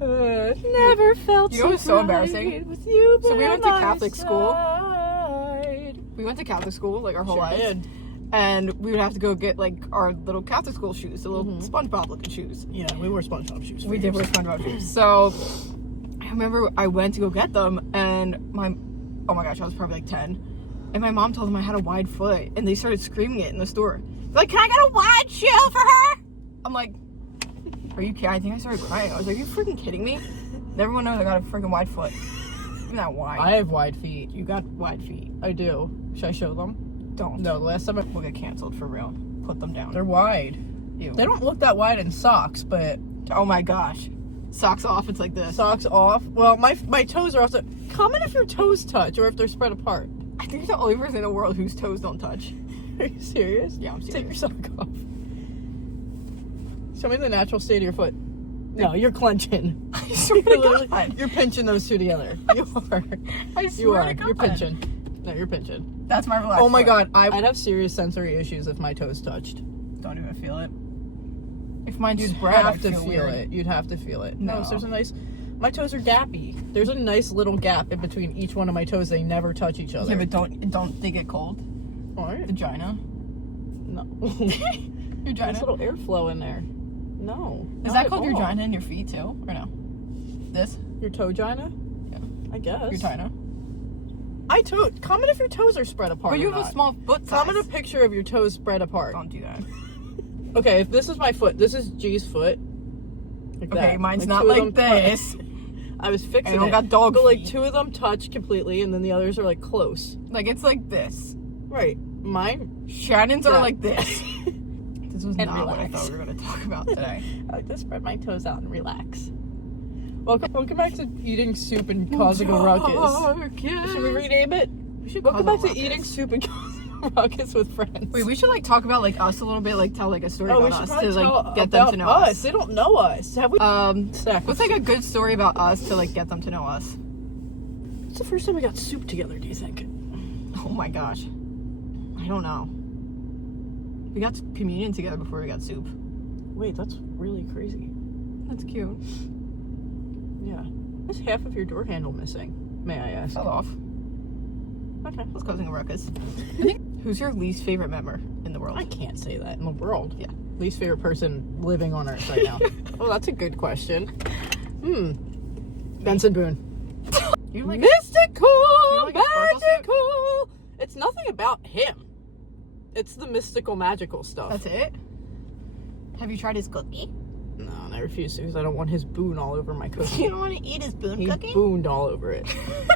Never felt You know what's so embarrassing? with you So we by went to my Catholic school. side. We went to Catholic school, like, our whole Sure lives. did. And we would have to go get, like, our little Catholic school shoes, the little SpongeBob-looking shoes. Yeah, we wore SpongeBob shoes. We did wear SpongeBob shoes. So, I remember I went to go get them, and oh my gosh, I was probably like 10. And my mom told them I had a wide foot, and they started screaming it in the store. They're like, can I get a wide shoe for her? I'm like, are you kidding? I think I started crying. I was like, are you freaking kidding me? And everyone knows I got a freaking wide foot. I'm not wide. I have wide feet. You got wide feet. I do. Should I show them? Don't. No, the last time We'll get canceled for real. Put them down. they're wide. Ew. They don't look that wide in socks, but Oh my gosh. Socks off, it's like this. socks off. Well, my toes are also. Comment if your toes touch or if they're spread apart. I think you're the only person in the world whose toes don't touch. Are you serious? Yeah, I'm serious. Take your sock off. Show me the natural state of your foot. No, you're clenching. I swear to God. You're pinching those two together. You are. I You swear are. to God. You're pinching. No, you're pinching. That's my relaxed Oh my foot. god, I'd have serious sensory issues if my toes touched. Don't even feel it. If mine You'd spread, have I'd to feel feel weird. it. You'd have to feel it. No, No. so there's a nice. My toes are gappy. There's a nice little gap in between each one of my toes. They never touch each other. Yeah, but don't they get cold? Alright. Vagina. No. Vagina. There's a little airflow in there. No. Is not that at called your all. vagina in your feet too, or no? This? Your toe-gina? Yeah. I guess. Your vagina. Comment if your toes are spread apart. But you or have a not. small foot size. Comment a picture of your toes spread apart. Don't do that. Okay, if this is my foot, this is G's foot. Like Okay, that. mine's Like, not two of like them touch. this. I was fixing I don't it. got dog But like feet. 2 of them touch completely, and then the others are like close. Like it's like this. Right. Mine. Shannon's are Yeah. like this. This was And not what I relax. thought we were going to talk about today. I like to spread my toes out and relax. Welcome back to eating soup and causing a ruckus. Should we rename it? should Welcome call back them to eating ruckus. soup and ruckus with friends. Wait, we should like talk about like us a little bit, like tell like a story we about should us probably to like tell get them to know about us. They don't know us. Have we? What's like a good story about us to like get them to know us? It's the first time we got soup together, do you think? Oh my gosh. I don't know. We got communion together before we got soup. Wait, that's really crazy. That's cute. Yeah. There's half of your door handle missing, may I ask? Fell off. Okay. That's causing a ruckus. Who's your least favorite member in the world? I can't say that in the world. Yeah. Least favorite person living on Earth right now. Oh, that's a good question. Benson Boone. You like Mystical! You like a sparkle suit? Magical! It's nothing about him. It's the mystical, magical stuff. That's it? Have you tried his cookie? No, and I refuse to because I don't want his boon all over my cookie. You don't want to eat his boon He cookie? booned all over it.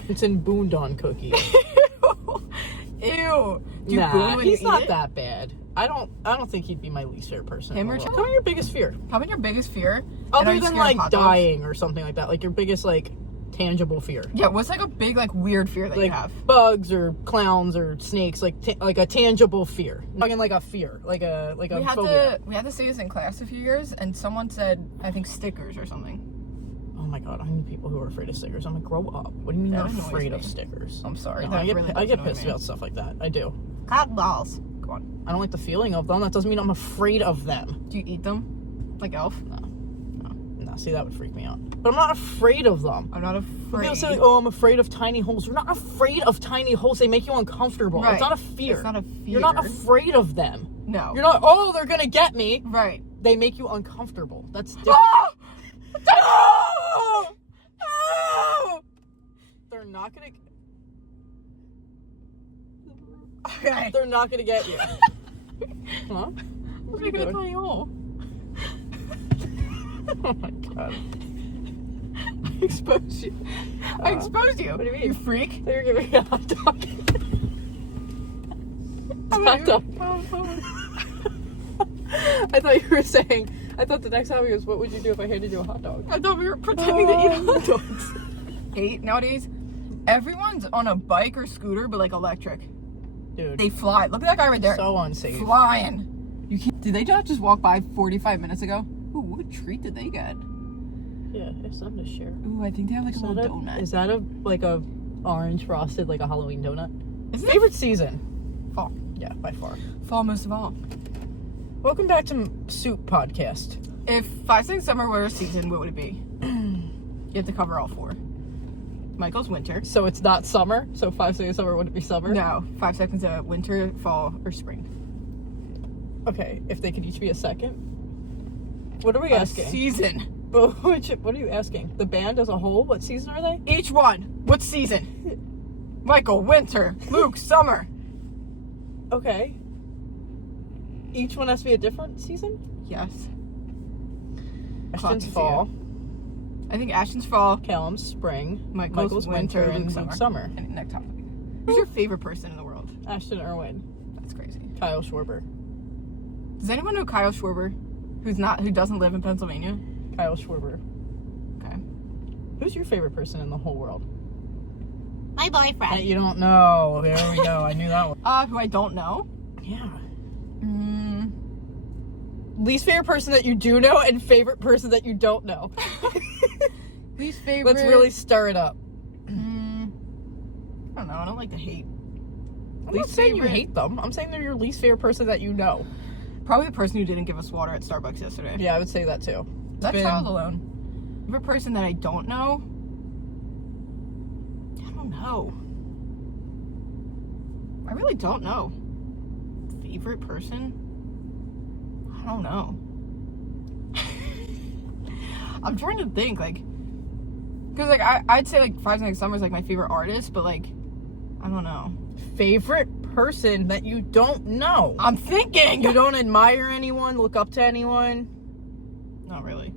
It's in booned on cookie. Ew. Do you Nah, boon when he's you eat not it? that bad. I don't think he'd be my least favorite person. Him in or the world. Chad? Tell me your biggest fear. How about your biggest fear? And are Other you than scared of like hot dogs? dying or something like that. Like your biggest like tangible fear. Yeah, what's like a big like weird fear that Like you have? bugs or clowns or snakes, like like a tangible fear. I'm talking like a fear, like a We had phobia. to say this in class a few years, and someone said I think stickers or something. Oh my god, I need people who are afraid of stickers. I'm like, grow up. What do you mean That you're annoys afraid me. of stickers? I'm sorry. No, that I get, really I does get annoy pissed me. about stuff like that. I do. Cotton balls. Go on. I don't like the feeling of them. That doesn't mean I'm afraid of them. Do you eat them? Like Elf? No, see, that would freak me out. But I'm not afraid of them. I'm not afraid. People say, oh, I'm afraid of tiny holes. You're not afraid of tiny holes. They make you uncomfortable. Right. It's not a fear. It's not a fear. You're not afraid of them. No. You're not, oh, they're going to get me. Right. They make you uncomfortable. That's different. Ah! No! They're not going to... Okay. They're not going to get you. Huh? What's are you making a doing? tiny hole? Oh my god. I exposed you. I exposed you. What do you mean? You freak. They were giving me a hot dog. Hot dog. I thought you were saying, I thought the next topic was, what would you do if I handed you a hot dog? I thought we were pretending to eat hot dogs. Nowadays, everyone's on a bike or scooter, but like electric. Dude, They fly. Look at that guy right there. so unsafe. Flying. Did they not just walk by 45 minutes ago? Ooh, what treat did they get? Yeah, have something to share. Ooh, I think they have like a little donut. Is that like a orange frosted, like a Halloween donut? Isn't it Favorite season? fall? Yeah, by far. Fall most of all. Welcome back to Soup Podcast. If 5 Seconds Summer were a season, what would it be? You have to cover all 4. Michael's winter. So it's not summer? So 5 seconds summer wouldn't be summer? No, 5 seconds of winter, fall, or spring. Okay, if they could each be a second. What are we A asking? season. But what are you asking? The band as a whole? What season are they? Each one. What season? Michael, winter. Luke, summer. Okay. Each one has to be a different season? Yes. Ashton's Clock fall, I think Ashton's fall. Callum's spring, Michael's winter, and Luke's Luke's summer. And next topic. Who's your favorite person in the world? Ashton Irwin, That's crazy. Kyle Schwarber. Does anyone know Kyle Schwarber? Who doesn't live in Pennsylvania? Kyle Schwarber. Okay. Who's your favorite person in the whole world? My boyfriend. That you don't know. There we go. I knew that one. Who I don't know? Yeah. Least Least favorite person that you do know and favorite person that you don't know. Least favorite. Let's really stir it up. I don't know. I don't like to hate. I'm not saying you hate them. I'm saying they're your least favorite person that you know. Probably the person who didn't give us water at Starbucks yesterday. Yeah, I would say that too. That child alone. Favorite person that I don't know? I don't know. I really don't know. Favorite person? I don't know. I'm trying to think, like, because like I'd say like 5 Seconds Summer is like my favorite artist, but like I don't know. Favorite person that you don't know. I'm thinking. You don't admire anyone, look up to anyone. Not really.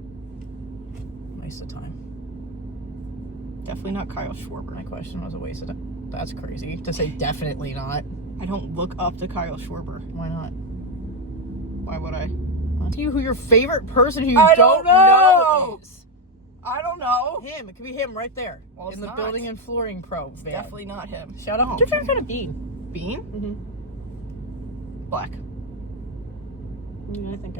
Waste of time. Definitely not Kyle Schwarber. My question was a waste of time. That's crazy to say. Definitely not. I don't look up to Kyle Schwarber. Why not? Why would I? Ask you who your favorite person who you I don't don't know. know is. I don't know. Him. It could be him right there. Well, in it's the not. building and flooring pro van. Definitely not him. Shout out. What's your favorite kind of bean? Bean? Mm-hmm. Black. Yeah, I think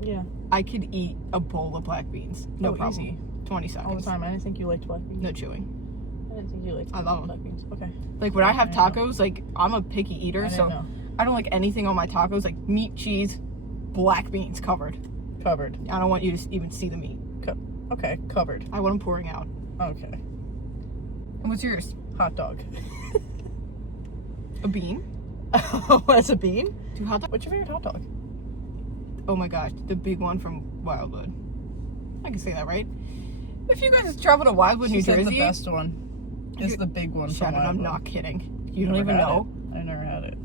yeah. I could eat a bowl of black beans. No problem. Easy. 20 seconds. All the time. I didn't think you liked black beans. No chewing. I didn't think you liked I love 'em. black beans. Okay. Like when I have I know. tacos, like I'm a picky eater, I so didn't know. I don't like anything on my tacos, like meat, cheese, black beans covered. Covered. I don't want you to even see the meat. Okay, covered. I want them pouring out. Okay. And what's yours? Hot dog. A bean? Oh, that's a bean? 2 hot dogs? What's your favorite hot dog? Oh my gosh, the big one from Wildwood. I can say that, right? If you guys travel to Wildwood, New Jersey, the best one is the big one. Shannon, I'm not kidding. You don't Never even had know. it. I never had it.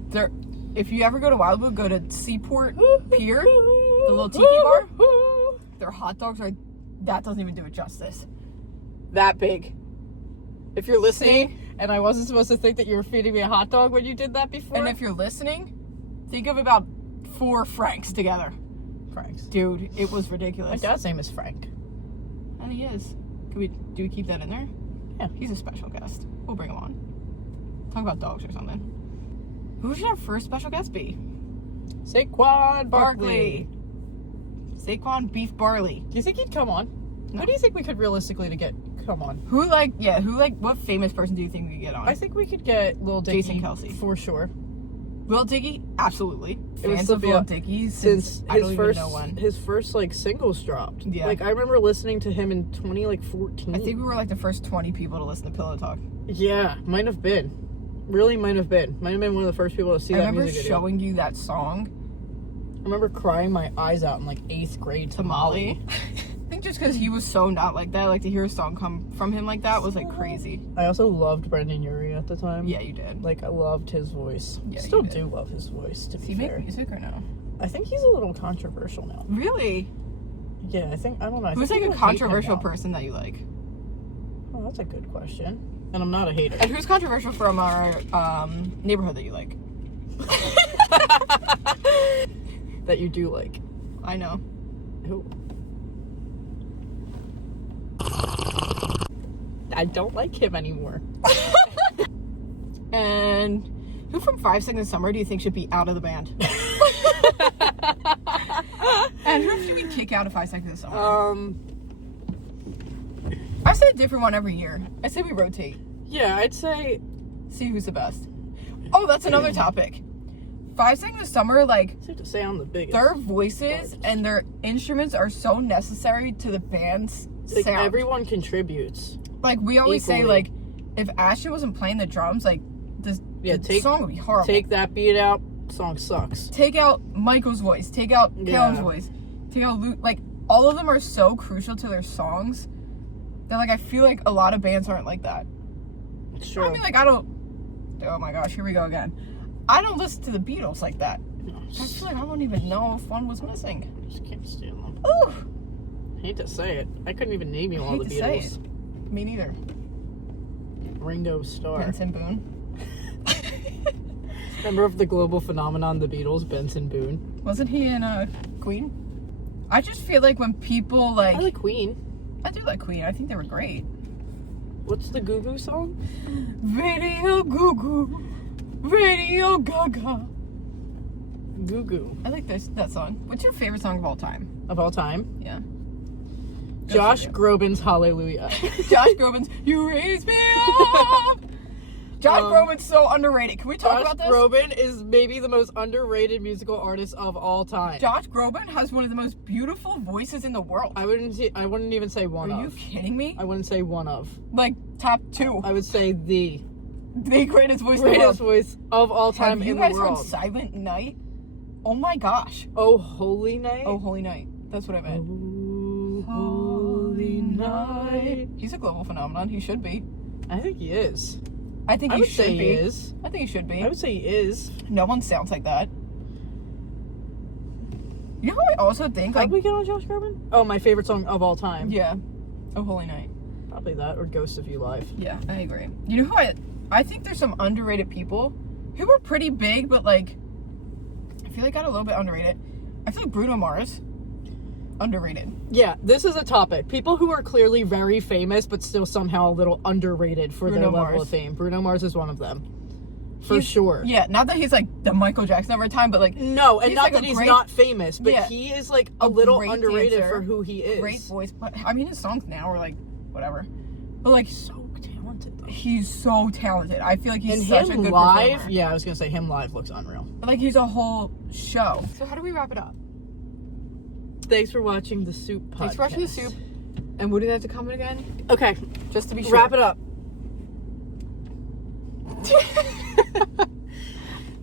If you ever go to Wildwood, go to Seaport Pier, the little tiki bar. Their hot dogs are, that doesn't even do it justice. That big. If you're listening, and I wasn't supposed to think that you were feeding me a hot dog when you did that before. And if you're listening, think of about 4 Franks together. Franks. Dude, it was My ridiculous. dad's name is Frank. And he is. Do we keep that in there? Yeah. He's a special guest. We'll bring him on. Talk about dogs or something. Who should our first special guest be? Saquon Barkley. Saquon Beef Barley. Do you think he'd come on? No. Who do you think we could realistically come on? What famous person do you think we could get on? I think we could get Lil Dicky. Jason Kelce. For sure. Lil Dicky? Absolutely. It was Fans the of Lil Dicky since I don't even know when. his first like singles dropped. Yeah. Like I remember listening to him in 2014. I think we were like the first 20 people to listen to Pillow Talk. Yeah, might have been. Really might have been. Might have been one of the first people to see I that remember music video. showing you that song. I remember crying my eyes out in like 8th grade to Molly. I think just because he was so not like that, like to hear a song come from him like that was like crazy. I also loved Brendan Urie at the time. Yeah, you did. Like I loved his voice. Yeah, Still you did. do love his voice, to Does be he fair. make music or no? I think he's a little controversial now. Really? Yeah, I don't know. I Who's think like a people hate him controversial now. person that you like? Oh, that's a good question. And I'm not a hater. And who's controversial from our neighborhood that you like? That you do like. I know. Who? I don't like him anymore. And who from 5 Seconds of Summer do you think should be out of the band? And who should we kick out of 5 Seconds of Summer? I say a different one every year. I say we rotate. Yeah, I'd say See who's the best. Oh, that's another topic. 5 Seconds of Summer, like, I have to say I'm the biggest. their voices and their instruments are so necessary to the band's Like sound. everyone contributes. Like, we always say, equally. like, if Ashton wasn't playing the drums, like, the song would be horrible. Take that beat out, song sucks. Take out Michael's voice. Take out Yeah. Caleb's voice. Take out Luke. Like, all of them are so crucial to their songs that, like, I feel like a lot of bands aren't like that. Sure. I mean, like, oh my gosh, here we go again. I don't listen to the Beatles like that. I feel like I don't even know if one was missing. I just can't stand them. Ooh. I hate to say it. I couldn't even name you all the hate to say Beatles. Me neither. Ringo Starr. Benson Boone. Remember of the global phenomenon, the Beatles, Benson Boone? Wasn't he in Queen? I just feel like when people like... I like Queen. I do like Queen. I think they were great. What's the Goo Goo song? Radio Goo Goo. Radio Gaga. Goo Goo. I like that song. What's your favorite song of all time? Of all time? Yeah. Josh Groban's Hallelujah. Josh Groban's You Raise Me Up. Josh Groban's so underrated. Can we talk Josh about this? Groban is maybe the most underrated musical artist of all time. Josh Groban has one of the most beautiful voices in the world. I wouldn't even say one of. Are you kidding me? I wouldn't say one of. Like top 2. I would say the greatest voice in the greatest world. voice of all time Have you in the guys heard world. Silent Night? Oh my gosh. Oh, Holy Night? Oh, Holy Night. That's what I meant. Oh, Holy Night. He's a global phenomenon. He should be. I think he is. I think I he would should say be. he is. I think he should be. I would say he is. No one sounds like that. You know who I also think? How Like, did we get on Josh Groban? Oh, my favorite song of all time. yeah. Oh, Holy Night. Probably that or Ghost of You Live. Yeah, I agree. You know who I think there's some underrated people who were pretty big, but like, I feel like got a little bit underrated. I feel like Bruno Mars. underrated. Yeah, this is a topic. People who are clearly very famous, but still somehow a little underrated for their level of fame. Bruno Mars is one of them. For sure. Yeah, not that he's like the Michael Jackson of our time, but like... No, and not like that he's not famous, but yeah, he is like a little underrated dancer, for who he is. Great voice. But I mean, his songs now are like, whatever. But like... So talented, though. He's so talented. I feel like he's and such a him good live, performer. yeah, I was going to say him live looks unreal. But like, he's a whole show. So how do we wrap it up? Thanks for watching the Soup podcast. Thanks for watching the Soup. And what did I have to comment again? Okay, Just to be sure. wrap it up.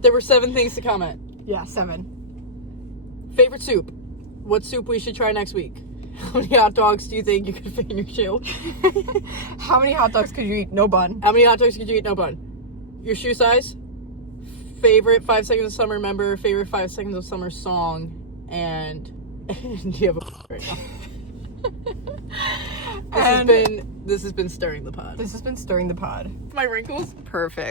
There were 7 things to comment. Yeah, 7. Favorite soup? What soup we should try next week? How many hot dogs do you think you could fit in your shoe? How many hot dogs could you eat? No bun. How many hot dogs could you eat? No bun. Your shoe size? Favorite 5 Seconds of Summer member? Favorite 5 Seconds of Summer song? And do you have a right now? This has been Stirring the Pod. This has been Stirring the Pod. My wrinkles? Perfect.